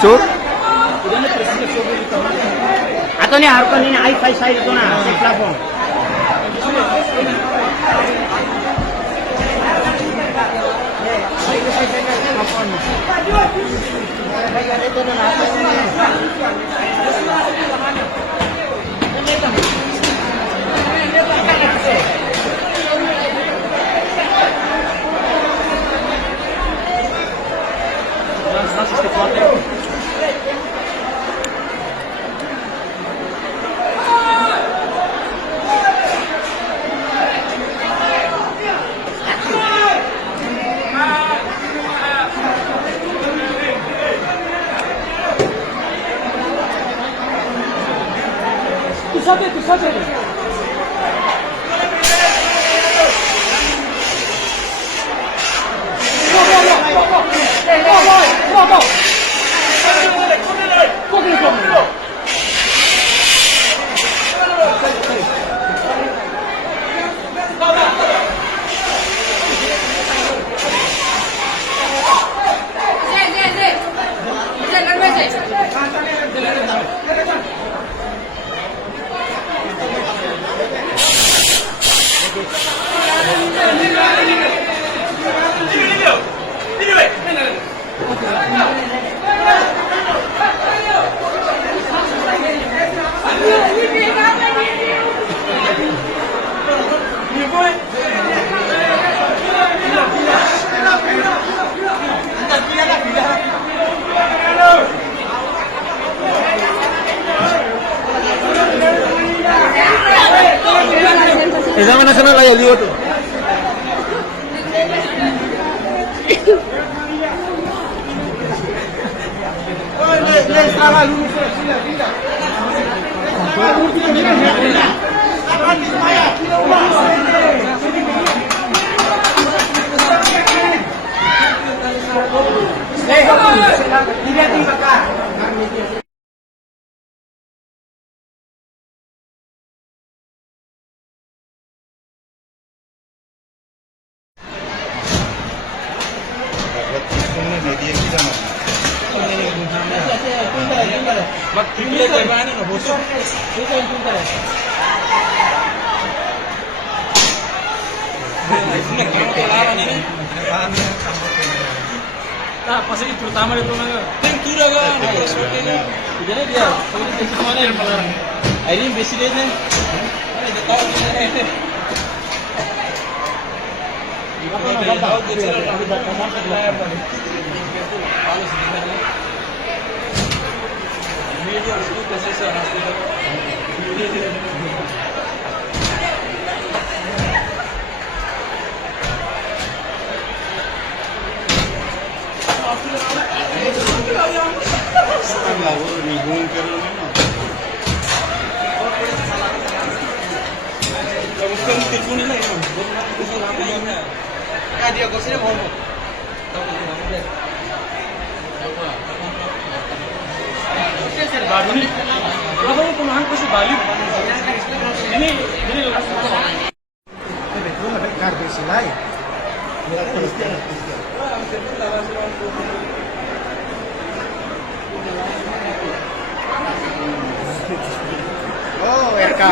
Sur? Ato ni harap ni i5 side ito na sa plafon. Tu sabe. Examen nasional aja lihat tuh. Pasti terutama itu naga. Tim tura ga, jadi dia. Kalau di sini mana yang malah. Ini besi dia nih. Ada tahu dia. Apa nak tahu dia cerita tapi tak tahu apa ni. Kalau sedikit. Media itu proses hospital. Dia gosnya mau Baru nih. Apa mau penahan pasti balik. Ini Betul, ada kardus lain. Oh, RK.